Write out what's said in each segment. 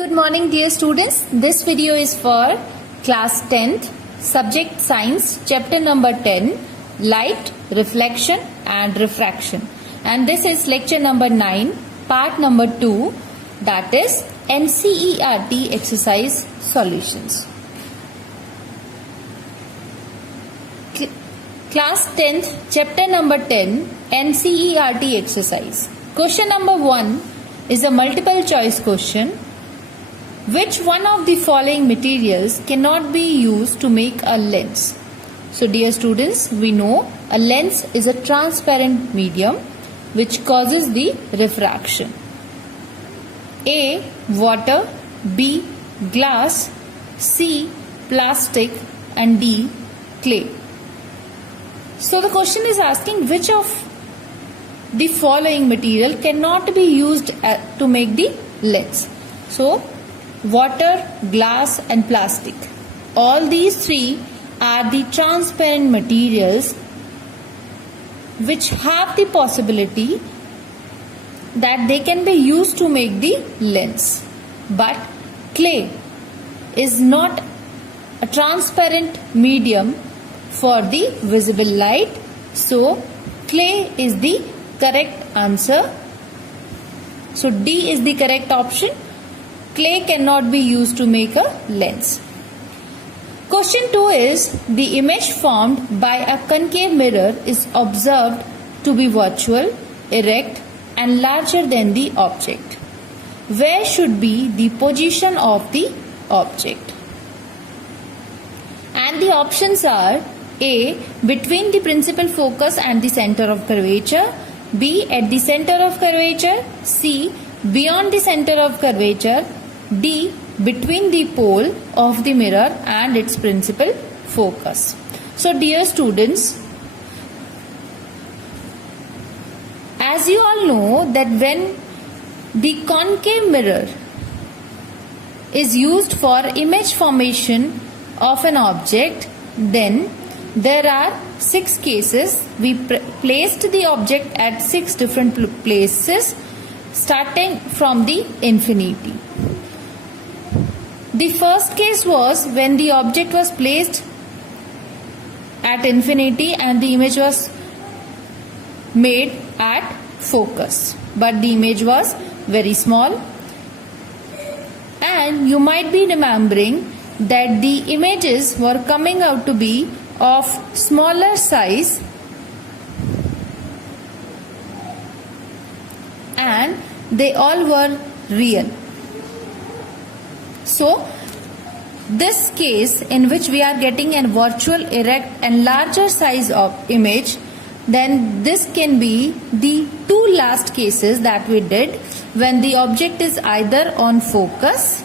Good morning dear students. This video is for class 10th, subject science, chapter number 10, light, reflection and refraction. And this is lecture number 9, part number 2, that is NCERT exercise solutions. Class 10th, chapter number 10, NCERT exercise. Question number 1 is a multiple choice question. Which one of the following materials cannot be used to make a lens? So dear students, we know a lens is a transparent medium which causes the refraction. A. Water, B. Glass, C. Plastic and D. Clay. So the question is asking which of the following material cannot be used to make the lens. So water, glass and plastic. All these three are the transparent materials which have the possibility that they can be used to make the lens. But clay is not a transparent medium for the visible light. So clay is the correct answer. So D is the correct option. Clay cannot be used to make a lens. Question 2 is, the image formed by a concave mirror is observed to be virtual, erect and larger than the object. Where should be the position of the object? And the options are A. Between the principal focus and the center of curvature, B. At the center of curvature, C. Beyond the center of curvature, D. Between the pole of the mirror and its principal focus. So dear students, as you all know that when the concave mirror is used for image formation of an object, then there are 6 cases. We placed the object at 6 different places starting from the infinity. The first case was when the object was placed at infinity and the image was made at focus, but the image was very small. And you might be remembering that the images were coming out to be of smaller size and they all were real. So this case in which we are getting a virtual, erect and larger size of image, then this can be the 2 last cases that we did when the object is either on focus.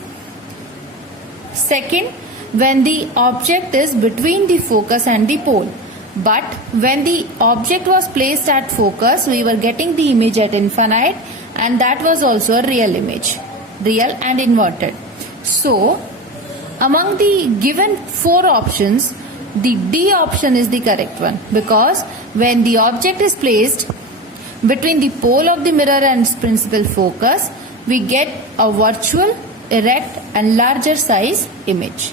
Second, when the object is between the focus and the pole. But when the object was placed at focus, we were getting the image at infinite, and that was also a real image, real and inverted. So among the given 4 options, the D option is the correct one, because when the object is placed between the pole of the mirror and its principal focus, we get a virtual, erect and larger size image.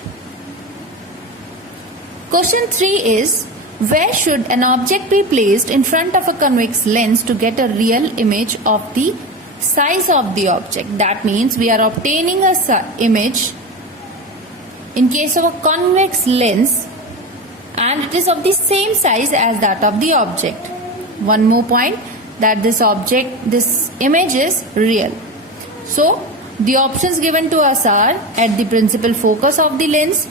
Question 3 is, where should an object be placed in front of a convex lens to get a real image of the size of the object? That means we are obtaining a image in case of a convex lens and it is of the same size as that of the object. One more point, that this image is real. So the options given to us are at the principal focus of the lens,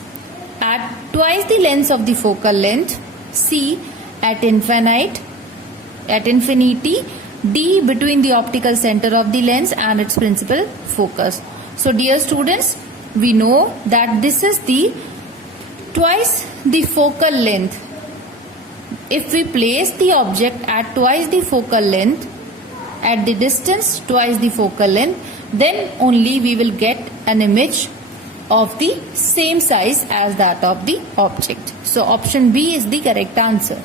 at twice the length of the focal length, C. at infinity, D. between the optical center of the lens and its principal focus. So dear students, we know that this is the twice the focal length. If we place the object at twice the focal length, at the distance twice the focal length, then only we will get an image of the same size as that of the object. So option B is the correct answer.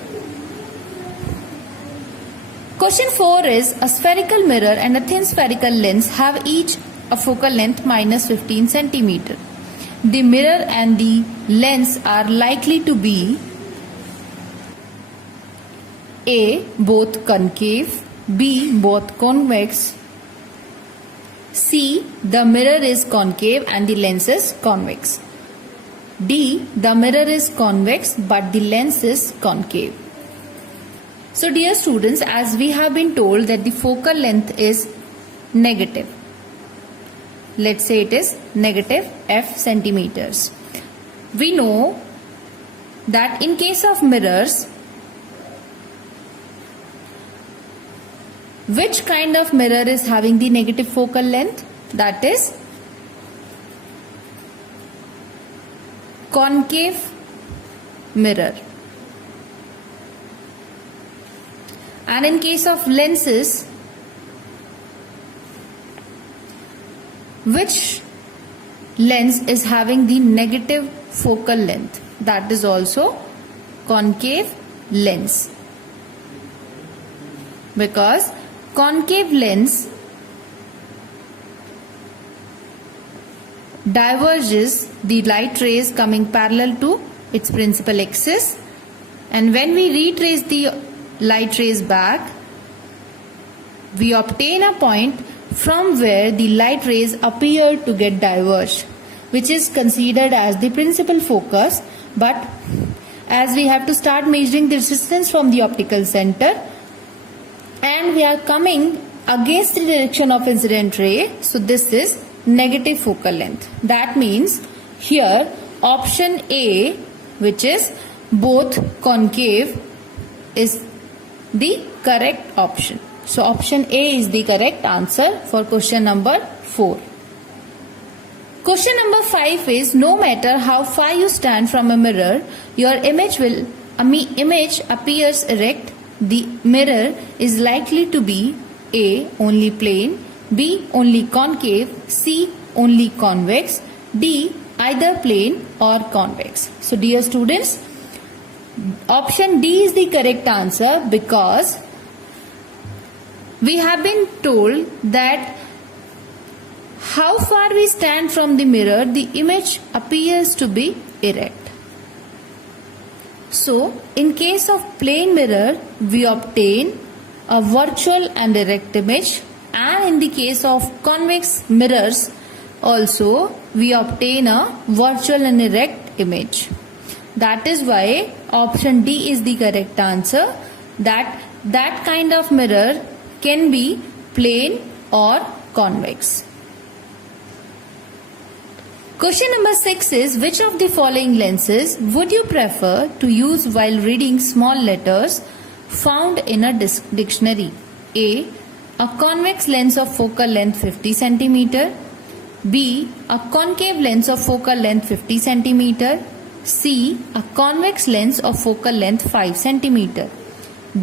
Question 4 is, a spherical mirror and a thin spherical lens have each a focal length minus 15 centimeter. The mirror and the lens are likely to be A. Both concave, B. Both convex, C. The mirror is concave and the lens is convex, D. The mirror is convex but the lens is concave. So dear students, as we have been told that the focal length is negative. Let's say it is negative f centimeters. We know that in case of mirrors, which kind of mirror is having the negative focal length? That is concave mirror. And in case of lenses, which lens is having the negative focal length? That is also concave lens. Because concave lens diverges the light rays coming parallel to its principal axis, and when we retrace the light rays back, we obtain a point from where the light rays appear to get diverged, which is considered as the principal focus. But as we have to start measuring the distance from the optical center and we are coming against the direction of incident ray, so this is negative focal length. That means here option A, which is both concave, is the correct option. So option A is the correct answer for question number 4. Question number 5 is, no matter how far you stand from a mirror, your image appears erect. The mirror is likely to be A. Only plane, B. Only concave, C. Only convex, D. Either plane or convex. So dear students, option D is the correct answer, because we have been told that how far we stand from the mirror, the image appears to be erect. So in case of plane mirror, we obtain a virtual and erect image, and in the case of convex mirrors also we obtain a virtual and erect image. That is why option D is the correct answer, that kind of mirror can be plane or convex. Question number 6 is, which of the following lenses would you prefer to use while reading small letters found in a dictionary? A. A convex lens of focal length 50 cm. B. A concave lens of focal length 50 cm. C. A convex lens of focal length 5 cm.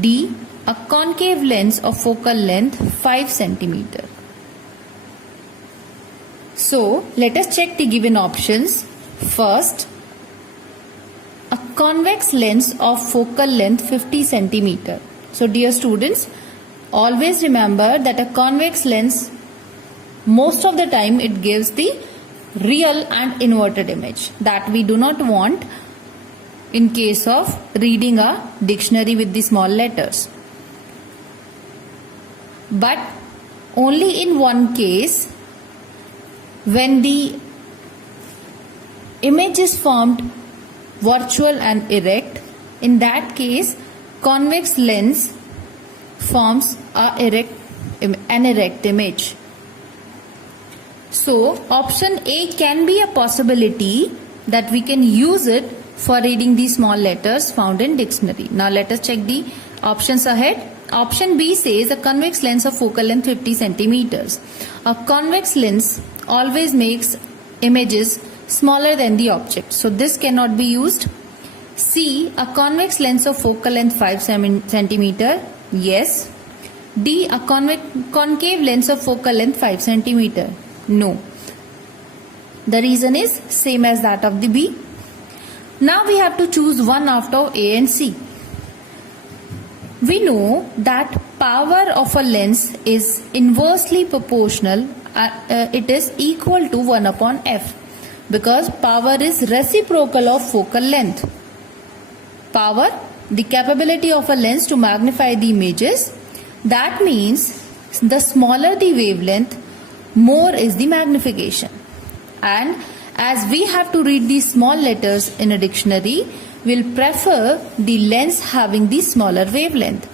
D. A concave lens of focal length 5 cm. So let us check the given options. First, a convex lens of focal length 50 cm. So dear students, always remember that a convex lens, most of the time it gives the real and inverted image that we do not want in case of reading a dictionary with the small letters. But only in one case, when the image is formed virtual and erect, in that case convex lens forms an erect image. So option A can be a possibility that we can use it for reading the small letters found in dictionary. Now let us check the options ahead. Option B says a convex lens of focal length 50 centimeters. A convex lens always makes images smaller than the object, so this cannot be used. C. A convex lens of focal length 5 centimeter. Yes. D. A concave lens of focal length 5 centimeter. No. The reason is same as that of the B. Now we have to choose one out of A and C. We know that power of a lens is inversely proportional it is equal to 1 upon f, because power is reciprocal of focal length. Power, the capability of a lens to magnify the images. That means the smaller the wavelength, more is the magnification. And as we have to read these small letters in a dictionary, we'll prefer the lens having the smaller wavelength.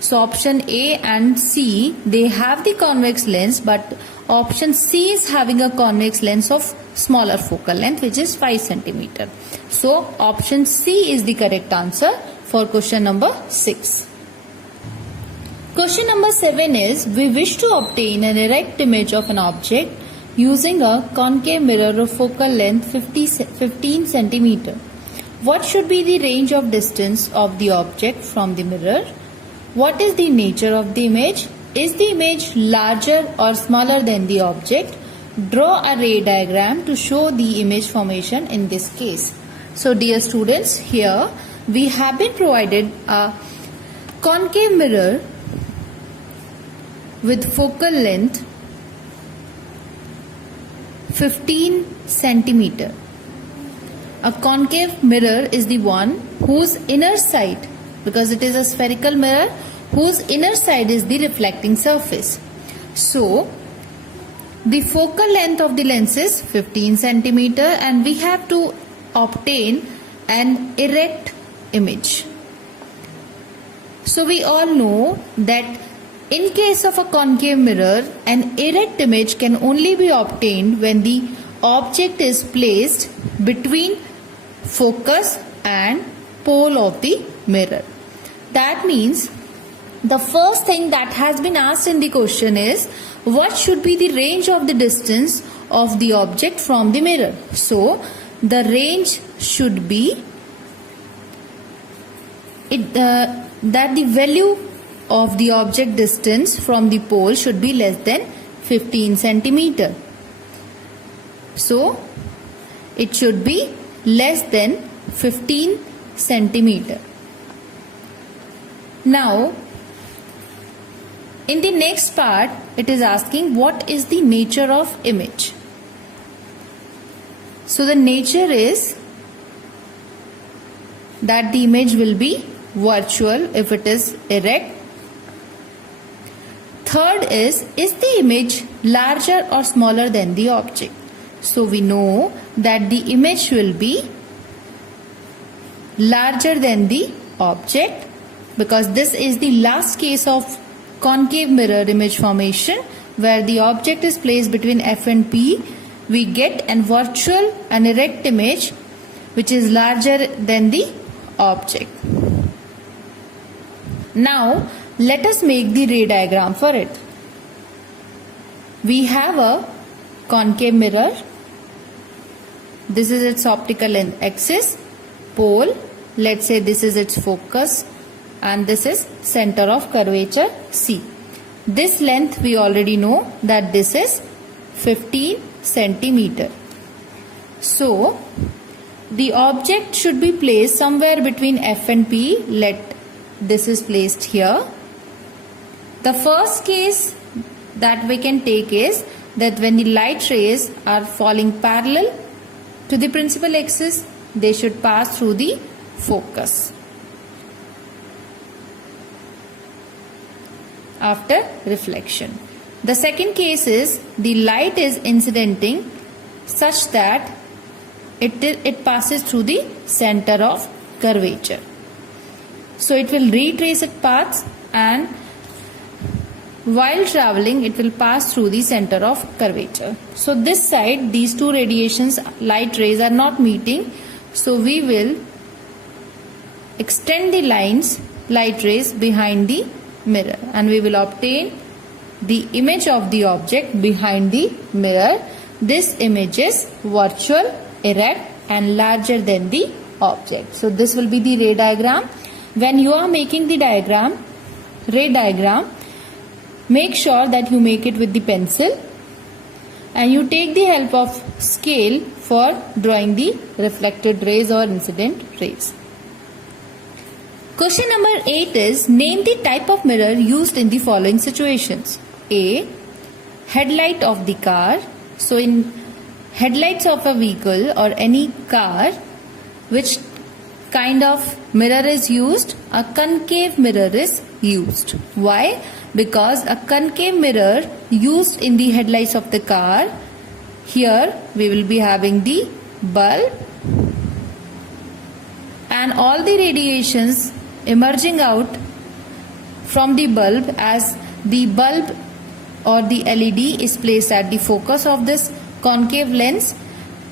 So option A and C, they have the convex lens, but option C is having a convex lens of smaller focal length, which is 5 centimeter. So option C is the correct answer for question number 6. Question number 7 is, we wish to obtain an erect image of an object using a concave mirror of focal length 15 centimeter. What should be the range of distance of the object from the mirror? What is the nature of the image? Is the image larger or smaller than the object? Draw a ray diagram to show the image formation in this case. So dear students, here we have been provided a concave mirror with focal length 15 centimeter. A concave mirror is the one whose inner side, because it is a spherical mirror, whose inner side is the reflecting surface. So the focal length of the lens is 15 centimeter and we have to obtain an erect image. So we all know that in case of a concave mirror, an erect image can only be obtained when the object is placed between focus and pole of the mirror. That means the first thing that has been asked in the question is, what should be the range of the distance of the object from the mirror? So the range should be that the value of the object distance from the pole should be less than 15 centimeter. So it should be less than 15 centimeter. Now in the next part, it is asking what is the nature of image. So the nature is that the image will be virtual if it is erect. Third is the image larger or smaller than the object? So we know that the image will be larger than the object, because this is the last case of concave mirror image formation, where the object is placed between F and P. We get an virtual and erect image which is larger than the object. Now let us make the ray diagram for it. We have a concave mirror. This is its optical length axis, pole, let's say this is its focus, and this is center of curvature C. This length we already know that this is 15 centimeter. So the object should be placed somewhere between F and P. Let this is placed here. The first case that we can take is that when the light rays are falling parallel to the principal axis, they should pass through the focus. After reflection. The second case is the light is incidenting such that it passes through the center of curvature. So it will retrace its paths, and while traveling it will pass through the center of curvature. So this side, these two radiations, light rays, are not meeting. So we will extend the lines, light rays, behind the mirror, and we will obtain the image of the object behind the mirror. This image is virtual, erect, and larger than the object. So this will be the ray diagram. When you are making the diagram, ray diagram, make sure that you make it with the pencil and you take the help of scale for drawing the reflected rays or incident rays. Question number 8 is, name the type of mirror used in the following situations. A. headlight of the car. So in headlights of a vehicle or any car, which kind of mirror is used? A concave mirror is used. Why? Because a concave mirror used in the headlights of the car, here we will be having the bulb and all the radiations emerging out from the bulb, as the bulb or the LED is placed at the focus of this concave lens,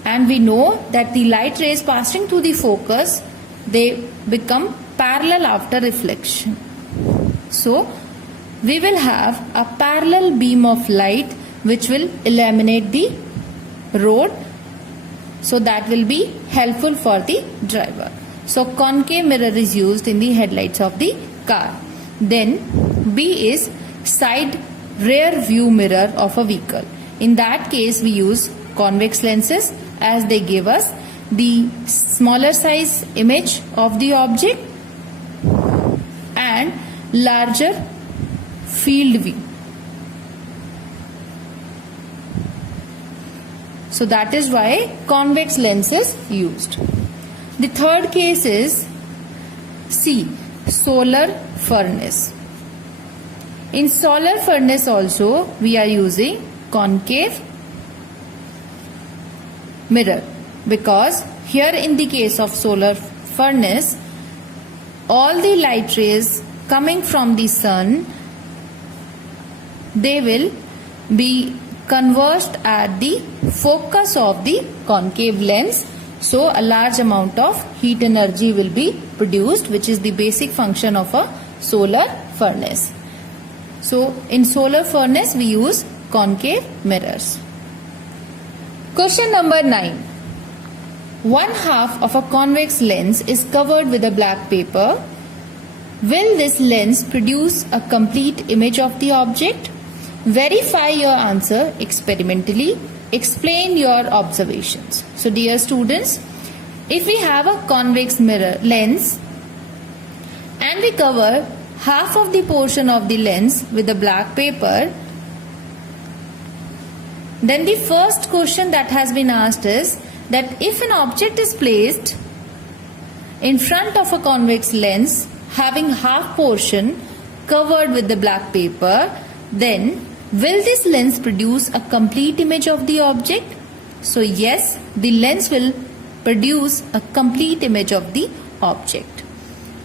and we know that the light rays passing through the focus, they become parallel after reflection. So we will have a parallel beam of light which will illuminate the road, so that will be helpful for the driver. So concave mirror is used in the headlights of the car. Then B is side rear view mirror of a vehicle. In that case we use convex lenses, as they give us the smaller size image of the object and larger field view. So that is why convex lens is used. The third case is C, solar furnace. In solar furnace also we are using concave mirror, because here in the case of solar furnace, all the light rays coming from the sun, they will be converged at the focus of the concave lens. So a large amount of heat energy will be produced, which is the basic function of a solar furnace. So in solar furnace we use concave mirrors. Question number 9. One half of a convex lens is covered with a black paper. Will this lens produce a complete image of the object? Verify your answer experimentally. Explain your observations. So dear students, if we have a convex mirror lens and we cover half of the portion of the lens with a black paper, then the first question that has been asked is that if an object is placed in front of a convex lens having half portion covered with the black paper, then will this lens produce a complete image of the object? So yes, the lens will produce a complete image of the object.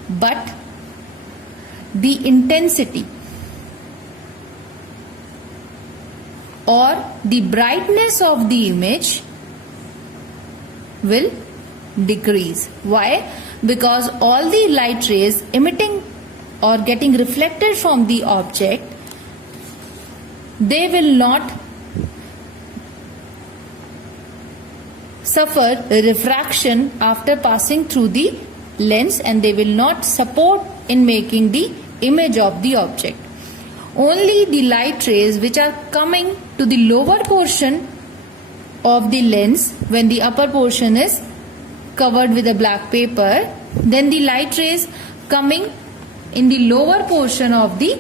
But the intensity or the brightness of the image will decrease. Why? Because all the light rays emitting or getting reflected from the object, they will not suffer refraction after passing through the lens, and they will not support in making the image of the object. Only the light rays which are coming to the lower portion of the lens, when the upper portion is covered with a black paper, then the light rays coming in the lower portion of the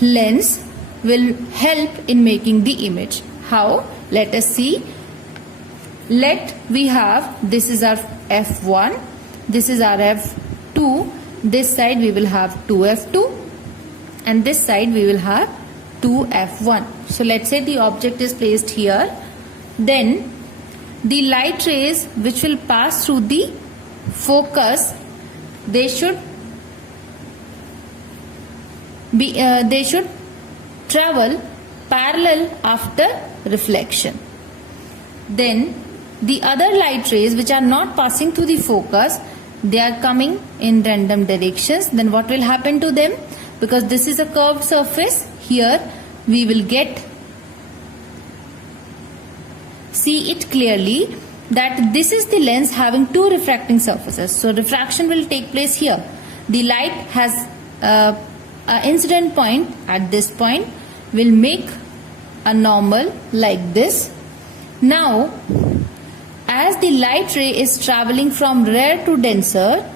lens will help in making the image. How? Let us see. Let we have, this is our F1, this is our F2, this side we will have 2F2 and this side we will have 2F1. So let's say the object is placed here, then the light rays which will pass through the focus, they should travel parallel after reflection. Then the other light rays which are not passing through the focus, they are coming in random directions. Then what will happen to them? Because this is a curved surface, here we will see it clearly that this is the lens having two refracting surfaces. So refraction will take place here. The light has an incident point at this point, will make a normal like this. Now as the light ray is traveling from rare to denser,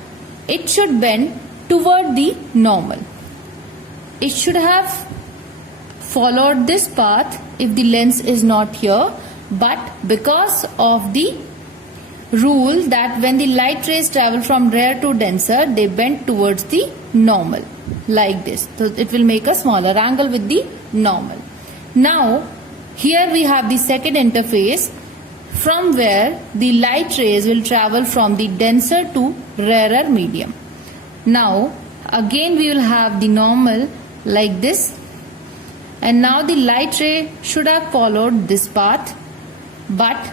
it should bend toward the normal. It should have followed this path if the lens is not here, but because of the rule that when the light rays travel from rare to denser, they bend towards the normal, like this. So it will make a smaller angle with the normal. Now here we have the second interface, from where the light rays will travel from the denser to rarer medium. Now again we will have the normal like this, and now the light ray should have followed this path, but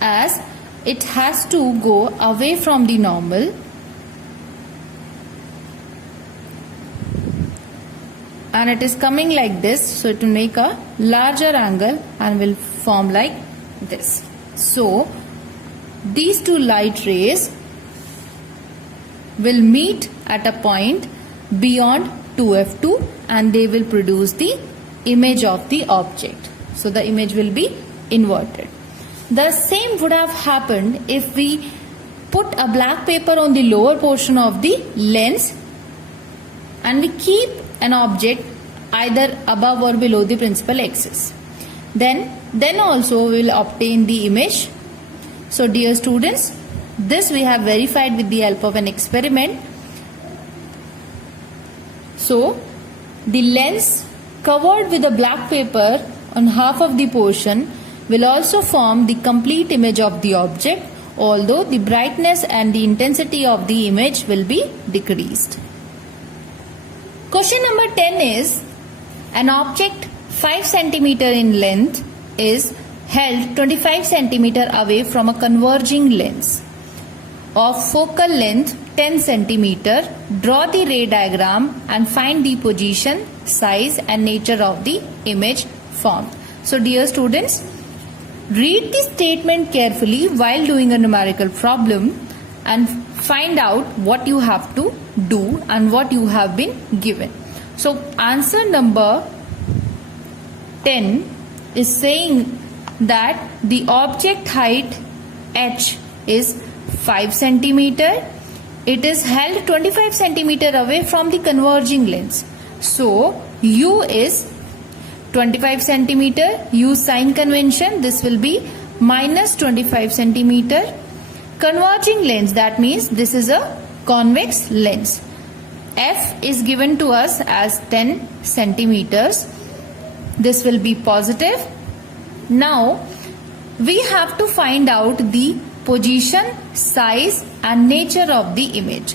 as it has to go away from the normal, and it is coming like this, so it will make a larger angle and will form like this. So these two light rays will meet at a point beyond 2f2 and they will produce the image of the object. So the image will be inverted. The same would have happened if we put a black paper on the lower portion of the lens and we keep an object either above or below the principal axis. Then also we will obtain the image. So dear students, this we have verified with the help of an experiment. So the lens covered with a black paper on half of the portion will also form the complete image of the object, although the brightness and the intensity of the image will be decreased. Question number 10 is, an object 5 cm in length is held 25 cm away from a converging lens of focal length 10 cm. Draw the ray diagram and find the position, size and nature of the image formed. So dear students, read the statement carefully while doing a numerical problem and find out what you have to do and what you have been given. So answer number 10 is saying that the object height h is 5 cm. It is held 25 cm away from the converging lens. So u is 25 cm. Use sign convention. This will be minus 25 cm. Converging lens, that means this is a convex lens. F is given to us as 10 centimeters. This will be positive. Now we have to find out the position, size and nature of the image.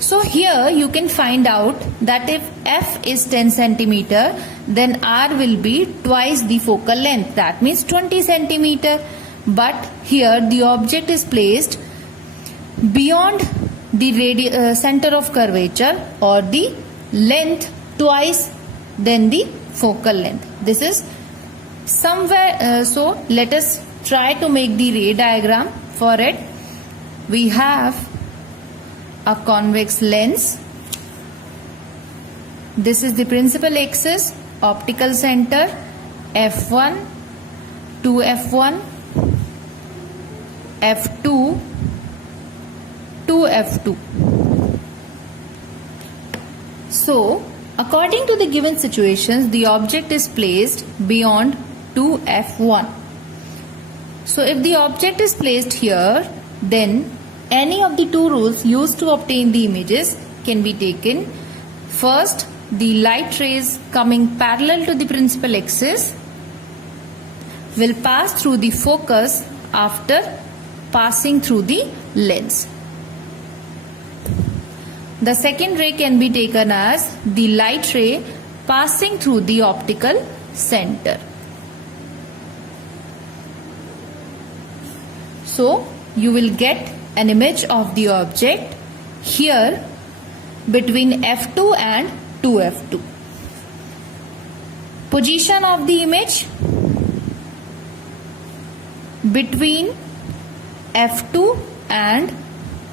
So here you can find out that if F is 10 centimeter, then R will be twice the focal length, that means 20 centimeter. But here the object is placed beyond the center of curvature, or the length twice than the focal length. This is somewhere, so let us try to make the ray diagram. For it, we have a convex lens. This is the principal axis, optical center, f1, 2f1, f2, 2f2. So according to the given situations, the object is placed beyond 2f1. So if the object is placed here, then any of the two rules used to obtain the images can be taken. First, the light rays coming parallel to the principal axis will pass through the focus after passing through the lens. The second ray can be taken as the light ray passing through the optical center. So you will get an image of the object here between f2 and 2f2. Position of the image between f2 and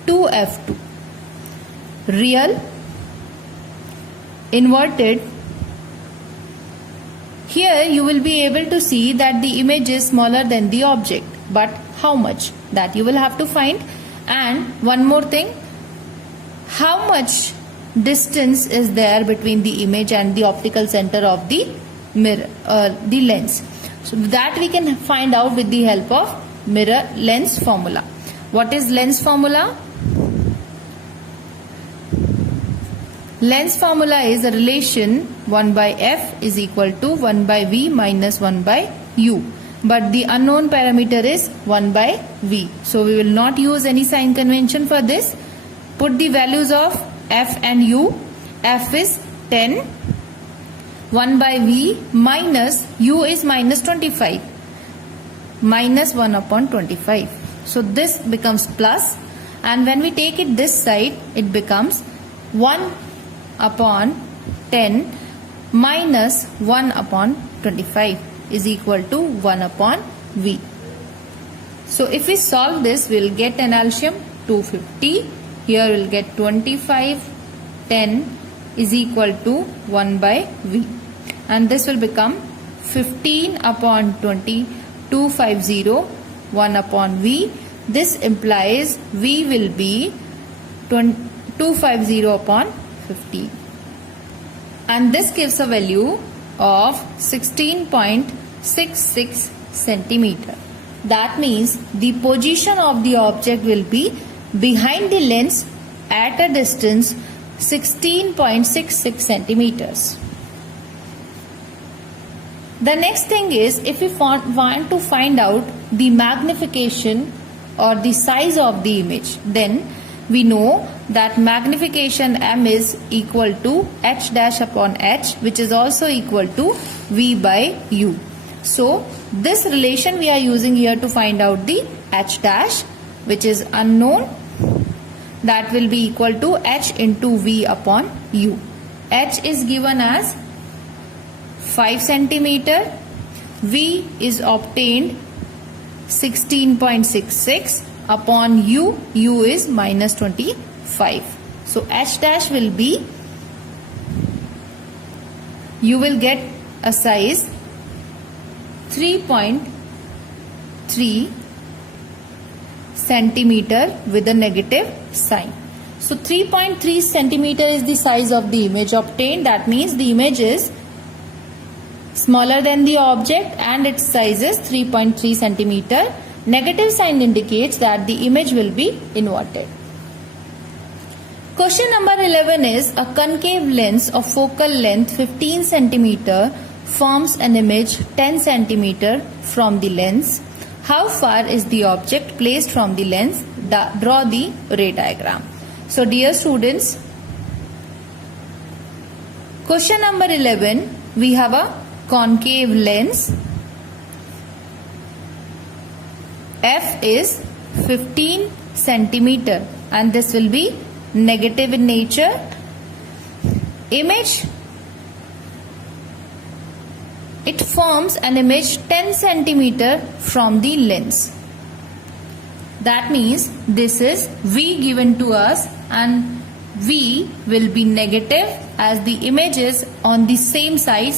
2f2. Real, inverted. Here you will be able to see that the image is smaller than the object, but how much, that you will have to find. And one more thing, how much distance is there between the image and the optical center of the the lens. So that we can find out with the help of mirror lens formula. What is lens formula? Lens formula is a relation 1 by f is equal to 1 by v minus 1 by u. But the unknown parameter is 1 by v. So we will not use any sign convention for this. Put the values of f and u. F is 10. 1 by v minus u is minus 25. Minus 1 upon 25. So this becomes plus. And when we take it this side, it becomes 1 upon 10 minus 1 upon 25 is equal to 1 upon v. So if we solve this, we will get an LCM 250. Here we will get 25, 10 is equal to 1 by v. And this will become 15 upon 20, 250, 1 upon v. This implies v will be 250 upon 15. And this gives a value of 16.66 centimeter. That means the position of the object will be behind the lens at a distance 16.66 centimeters. The next thing is, if we want to find out the magnification or the size of the image, then we know that magnification m is equal to h dash upon h, which is also equal to v by u. So this relation we are using here to find out the h dash, which is unknown, that will be equal to h into v upon u. H is given as 5 centimeter, v is obtained 16.66 upon u is minus 25. So h dash will be, you will get a size 3.3 centimeter with a negative sign. So 3.3 centimeter is the size of the image obtained. That means the image is smaller than the object and its size is 3.3 centimeter. Negative sign indicates that the image will be inverted. Question number 11 is, a concave lens of focal length 15 centimeter forms an image 10 centimeter from the lens. How far is the object placed from the lens? Draw the ray diagram. So dear students, question number 11, we have a concave lens. F is 15 centimeter and this will be negative in nature. Image, it forms an image 10 centimeter from the lens. That means this is V given to us and V will be negative as the image is on the same side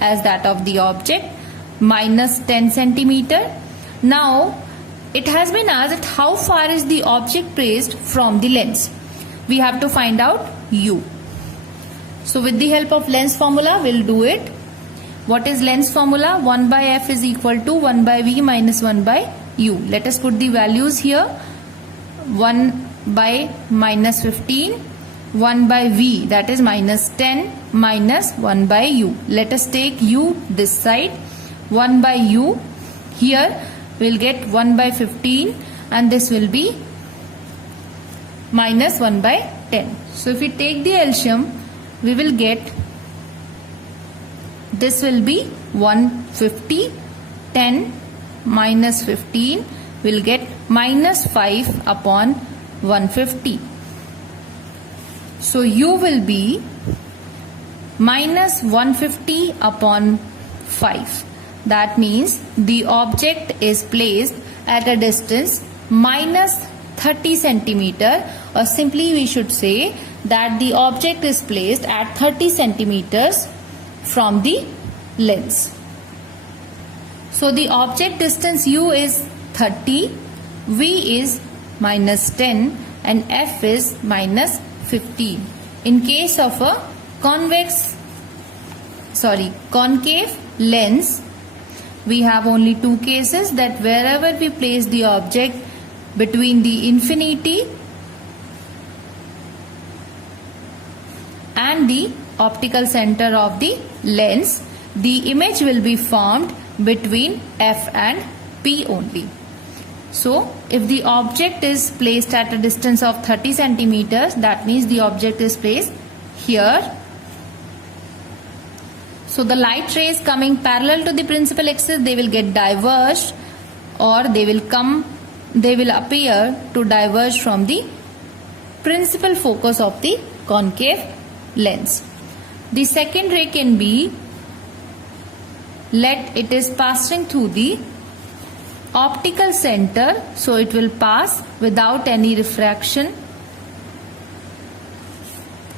as that of the object, minus 10 centimeter. Now it has been asked how far is the object placed from the lens. We have to find out u. So with the help of lens formula we will do it. What is lens formula? 1 by f is equal to 1 by v minus 1 by u. Let us put the values here. 1 by minus 15, 1 by v, that is minus 10 minus 1 by u. Let us take u this side. 1 by u, here we will get 1 by 15 and this will be minus 1 by 10. So if we take the LCM, we will get, this will be 150, 10 minus 15 will get minus 5 upon 150. So u will be minus 150 upon 5. That means the object is placed at a distance minus 30 centimeter, or simply we should say that the object is placed at 30 centimeters from the lens. So the object distance u is 30, v is minus 10 and f is minus 15. In case of a convex concave lens, we have only two cases, that wherever we place the object between the infinity and the optical center of the lens, the image will be formed between F and P only. So, if the object is placed at a distance of 30 centimeters, that means the object is placed here. So, the light rays coming parallel to the principal axis, they will get diverged, or they will appear to diverge from the principal focus of the concave lens. The second ray can be, it is passing through the optical center, so it will pass without any refraction.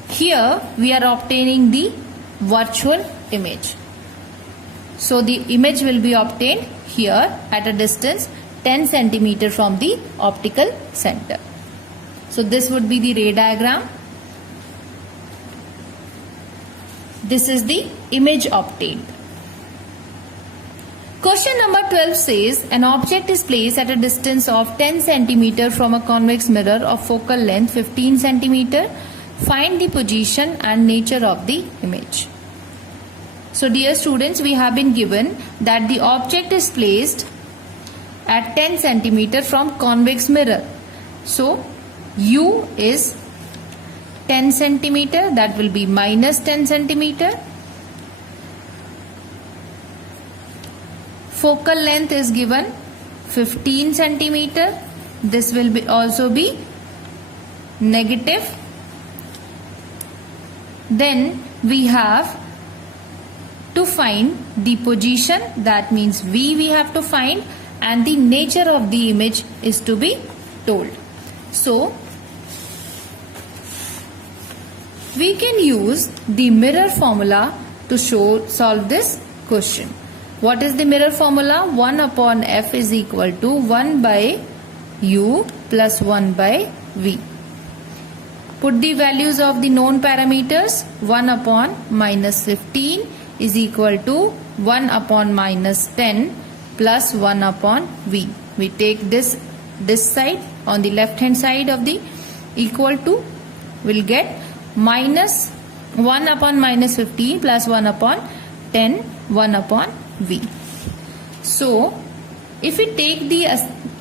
Here we are obtaining the virtual image. So the image will be obtained here at a distance 10 centimeter from the optical center. So this would be the ray diagram. This is the image obtained. Question number 12 says, an object is placed at a distance of 10 cm from a convex mirror of focal length 15 cm. Find the position and nature of the image. So dear students, we have been given that the object is placed at 10 cm from convex mirror. So U is 10 cm, that will be minus 10 cm. Focal length is given 15 centimeter. This will also be negative. Then we have to find the position, that means V we have to find, and the nature of the image is to be told. So we can use the mirror formula to solve this question. What is the mirror formula? 1 upon F is equal to 1 by U plus 1 by V. Put the values of the known parameters. 1 upon minus 15 is equal to 1 upon minus 10 plus 1 upon V. We take this side, on the left hand side of the equal to, will get minus 1 upon minus 15 plus 1 upon 10, 1 upon V. So if we take the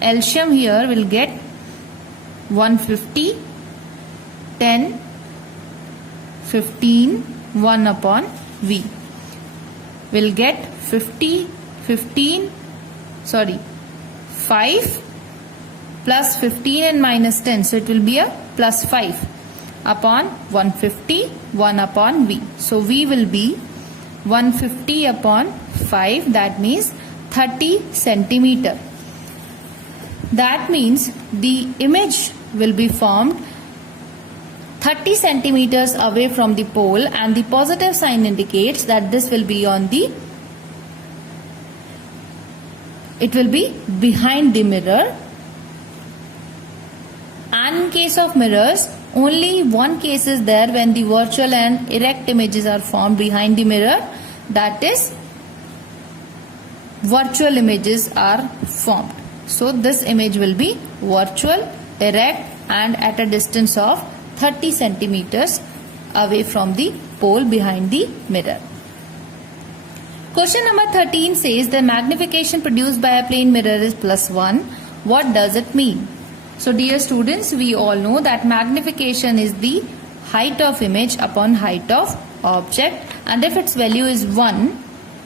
LCM here, we'll get 150, 10, 15, 1 upon V. We'll get 5 plus 15 and minus 10. So it will be a plus 5 upon 150, 1 upon V. So V will be 150 upon 5, that means 30 centimeter. That means the image will be formed 30 centimeters away from the pole, and the positive sign indicates that this will be it will be behind the mirror. And in case of mirrors, only one case is there when the virtual and erect images are formed behind the mirror, that is, virtual images are formed. So this image will be virtual, erect, and at a distance of 30 centimeters away from the pole behind the mirror. Question number 13 says the magnification produced by a plane mirror is +1. What does it mean? So dear students, we all know that magnification is the height of image upon height of object, and if its value is 1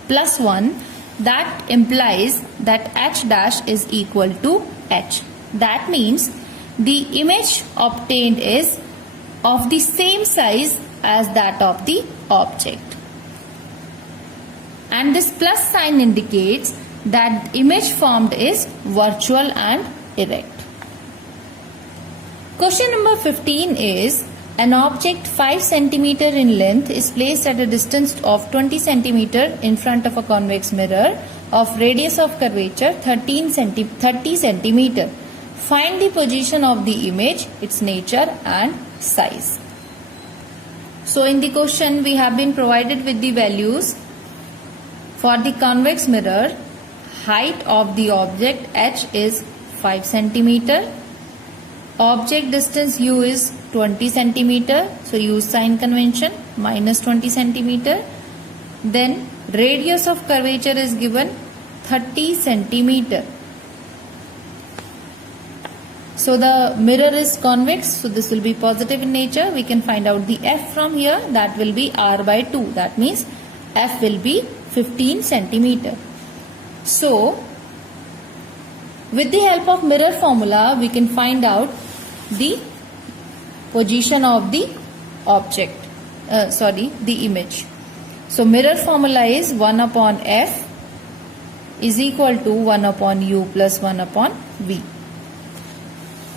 plus 1, that implies that h dash is equal to h. That means the image obtained is of the same size as that of the object. And this plus sign indicates that image formed is virtual and erect. Question number 15 is, an object 5 cm in length is placed at a distance of 20 cm in front of a convex mirror of radius of curvature 30 cm. Find the position of the image, its nature and size. So in the question we have been provided with the values For the convex mirror, height of the object h is 5 centimeter. Object distance u is 20 centimeter. So use sign convention, minus 20 centimeter. Then radius of curvature is given 30 centimeter. So the mirror is convex, so this will be positive in nature. We can find out the f from here, that will be r by 2. That means f will be 15 centimeter. So with the help of mirror formula, we can find out the position of the object, the image. So mirror formula is 1 upon f is equal to 1 upon u plus 1 upon v.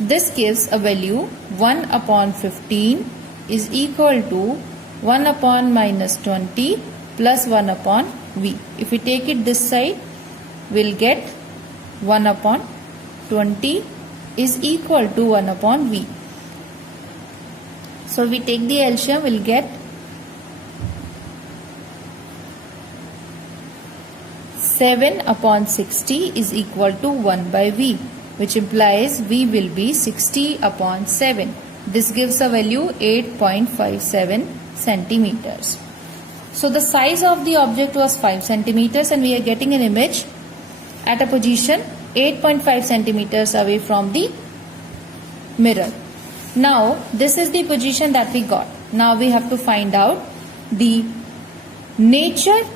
This gives a value 1 upon 15 is equal to 1 upon minus 20 plus 1 upon v. If we take it this side, we'll get 1 upon 20 is equal to 1 upon v. So we take the LCM, we'll get 7 upon 60 is equal to 1 by v, which implies v will be 60 upon 7. This gives a value 8.57 centimeters. So the size of the object was 5 centimeters and we are getting an image at a position 8.5 centimeters away from the mirror. Now this is the position that we got. Now we have to find out the nature.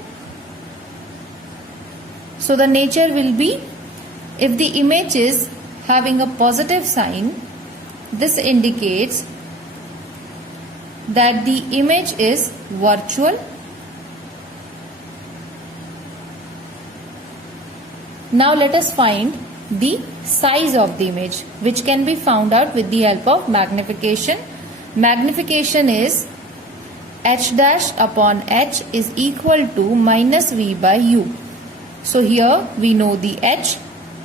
So the nature will be, if the image is having a positive sign, this indicates that the image is virtual. Now let us find the size of the image, which can be found out with the help of magnification. Magnification is h dash upon h is equal to minus v by u. So here we know the h,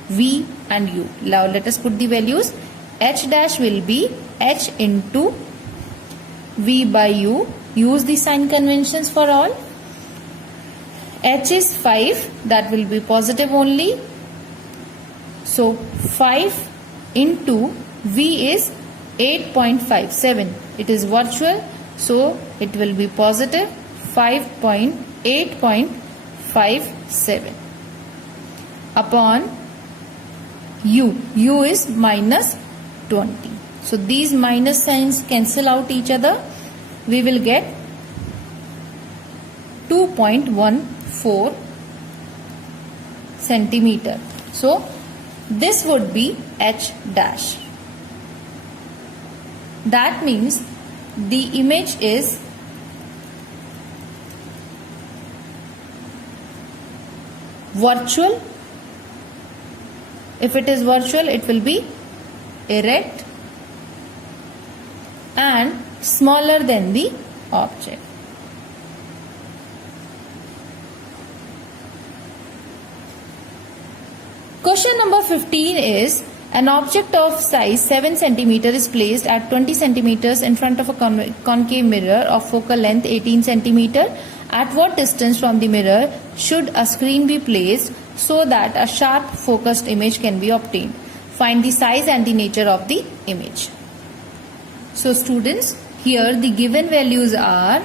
v and u. Now let us put the values. H dash will be h into v by u. Use the sign conventions for all. H is 5, that will be positive only. So 5 into v is 8.57. It is virtual, so it will be positive 8.57 upon u. U is minus 20. So these minus signs cancel out each other. We will get 2.14 centimeter. So this would be h dash. That means the image is virtual. If it is virtual, it will be erect and smaller than the object. Question number 15 is, an object of size 7 cm is placed at 20 cm in front of a concave mirror of focal length 18 cm. At what distance from the mirror should a screen be placed so that a sharp focused image can be obtained? Find the size and the nature of the image. So students, here the given values are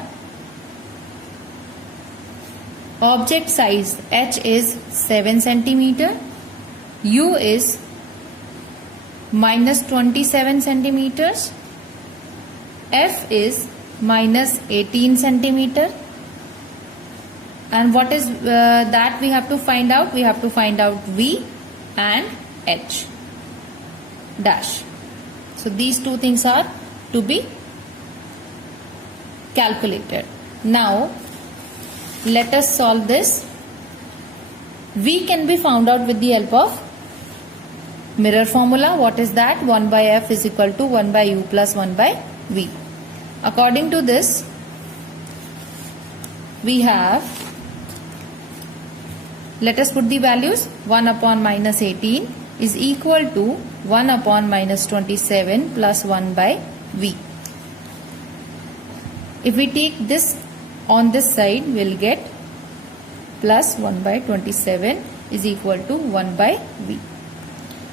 object size h is 7 cm, u is minus 27 centimeters, f is minus 18 centimeter, and what is that we have to find out? We have to find out v and h dash. So these two things are to be calculated. Now let us solve this. V can be found out with the help of mirror formula. What is that? 1 by f is equal to 1 by u plus 1 by v. According to this, we have, let us put the values. 1 upon minus 18 is equal to 1 upon minus 27 plus 1 by v. If we take this on this side, we will get plus 1 by 27 is equal to 1 by V.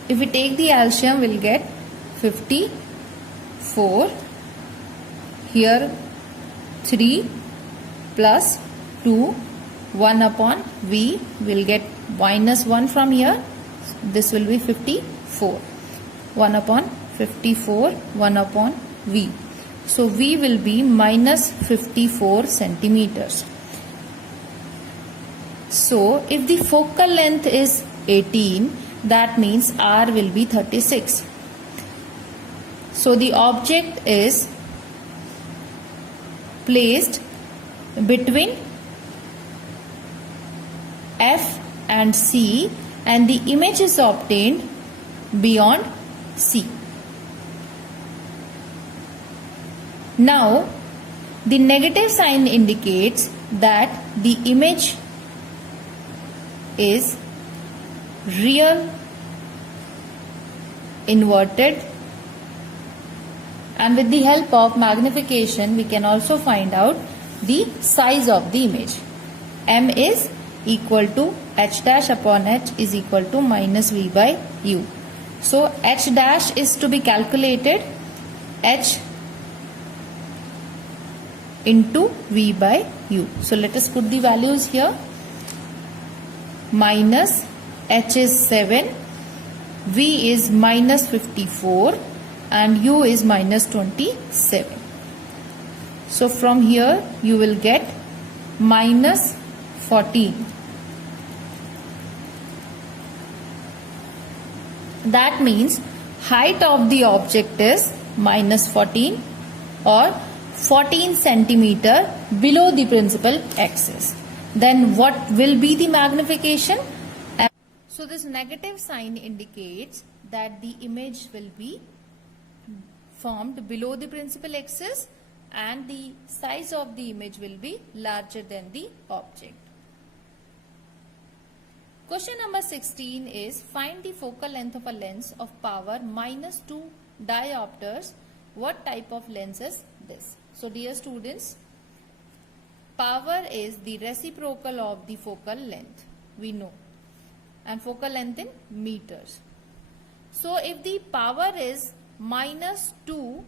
If we take the LCM, we'll get 54. Here 3 plus 2, 1 upon V, will get minus 1 from here. This will be 54. 1 upon 54, 1 upon V. So V will be minus 54 centimeters. So if the focal length is 18, that means R will be 36. So the object is placed between F and C and the image is obtained beyond C. Now the negative sign indicates that the image is real inverted, and with the help of magnification we can also find out the size of the image. M is equal to H dash upon H is equal to minus V by U. So H dash is to be calculated H into V by U. So let us put the values here. Minus H is 7, V is minus 54 and U is minus 27. So from here you will get minus 14. That means height of the object is minus 14 or 14 centimeter below the principal axis. Then what will be the magnification? So this negative sign indicates that the image will be formed below the principal axis and the size of the image will be larger than the object. Question number 16 is find the focal length of a lens of power minus 2 diopters. What type of lens is this? So dear students, power is the reciprocal of the focal length, we know, and focal length in meters. So if the power is minus 2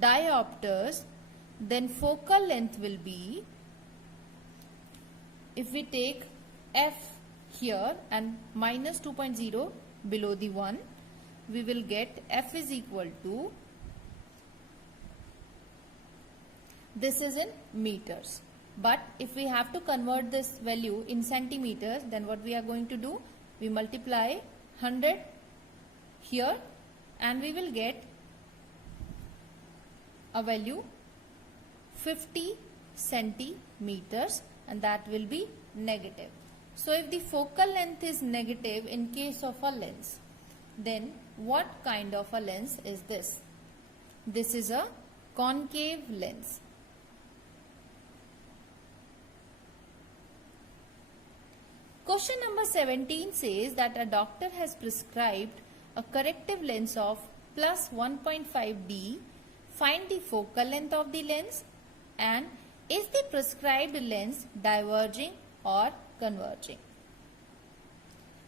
diopters, then focal length will be, if we take F here and minus 2.0 below the 1, we will get F is equal to, this is in meters. But if we have to convert this value in centimeters, then what we are going to do? We multiply 100 here and we will get a value 50 centimeters, and that will be negative. So if the focal length is negative in case of a lens, then what kind of a lens is this? This is a concave lens. Question number 17 says that a doctor has prescribed a corrective lens of plus 1.5D. Find the focal length of the lens and is the prescribed lens diverging or converging.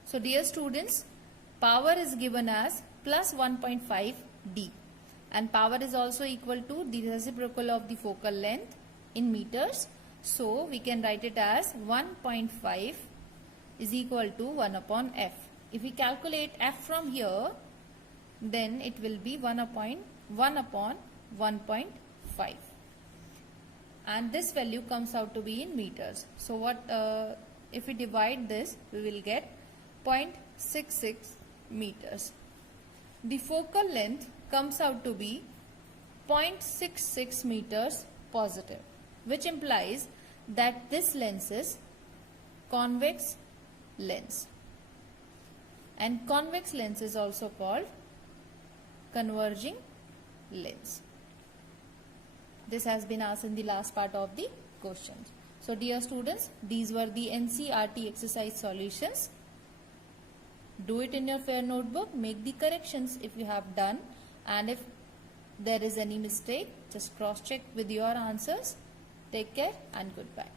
So dear students, power is given as plus 1.5D and power is also equal to the reciprocal of the focal length in meters. So we can write it as 1.5 is equal to 1 upon F. If we calculate F from here, then it will be 1 upon 1.5. And this value comes out to be in meters. So what if we divide this, we will get 0.66 meters. The focal length comes out to be 0.66 meters positive, which implies that this lens is convex lens, and convex lens is also called converging lens. This has been asked in the last part of the questions. So dear students, these were the NCERT exercise solutions. Do it in your fair notebook, make the corrections if you have done, and if there is any mistake, just cross check with your answers. Take care and goodbye.